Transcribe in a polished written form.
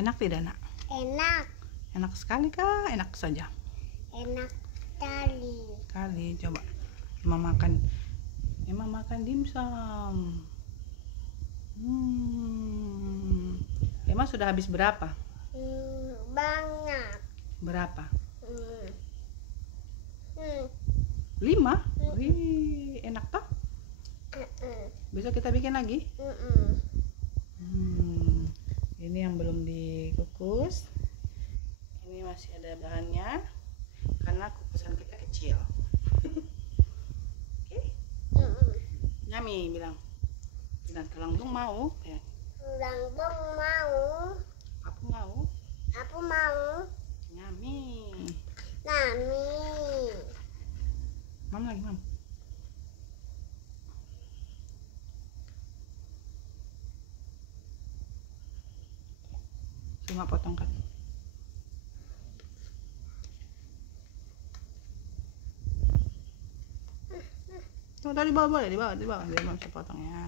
Enak tidak, Nak? Enak. Enak sekali kah? Enak saja? Enak sekali. Kali, coba. Emma makan dimsum. Emma sudah habis berapa? Banyak. Berapa? 5? Mm. Wih, enak toh? Besok kita bikin lagi? Ini yang belum dikukus. Ini masih ada bahannya karena kukusan kita kecil. Oke? Yummy bilang. Bilang tulang dong mau ya. Tulang dong mau. Aku mau. Aku mau. Yummy. Nami. Mam lagi, Mam. Cuma potongkan. Oh, tadi di bawah boleh, di bawah, dia mau bisa potong ya.